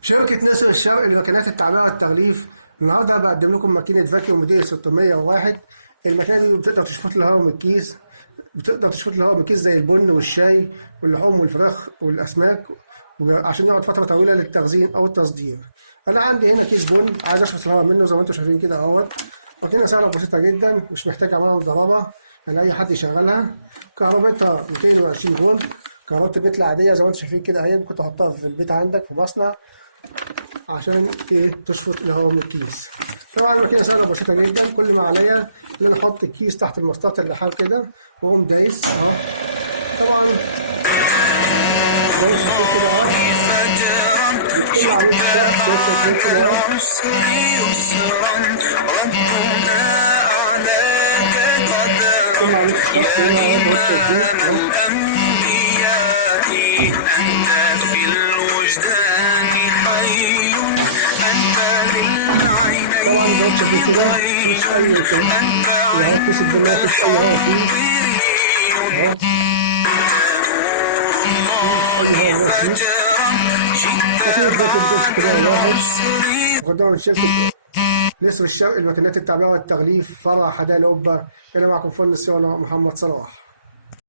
شركة نسر الشرق لماكينات التعبئة والتغليف. النهارده بقدم لكم ماكينة فاكيوم موديل 601. الماكينة دي بتقدر تشفط الهواء من الكيس، بتقدر تشفط الهواء من الكيس زي البن والشاي واللحوم والفراخ والأسماك، عشان يقعد فترة طويلة للتخزين أو التصدير. أنا عندي هنا كيس بن عايز أشفط الهواء منه زي ما أنتم شايفين كده أهوت. ماكينة سهلة وبسيطة جدا، مش محتاج عمالة مضربة، يعني أي حد يشغلها. كهربتها 220 فولت، كهربة البيت العادية زي ما أنتم شايفين كده أهي. ممكن تحطها في البيت عندك في مصنع عشان تشفط الهواء من الكيس. طبعا الماكينه سهله وبسيطه جدا، كل ما عليا ان انا احط الكيس تحت المسطره اللحام كده واقوم دايس اهو. طبعا شئت بعد العسر يسرا ربنا أعلاك قدرا يا إمام الأنبياء أنت في الوجدان حي أنت للعينين ضي أنت عند الحوض مقدمة من شركة نسر الشرق لماكينات التعبئة والتغليف، فرع حدائق القبة. أنا معكم فن الصيانة محمد صلاح.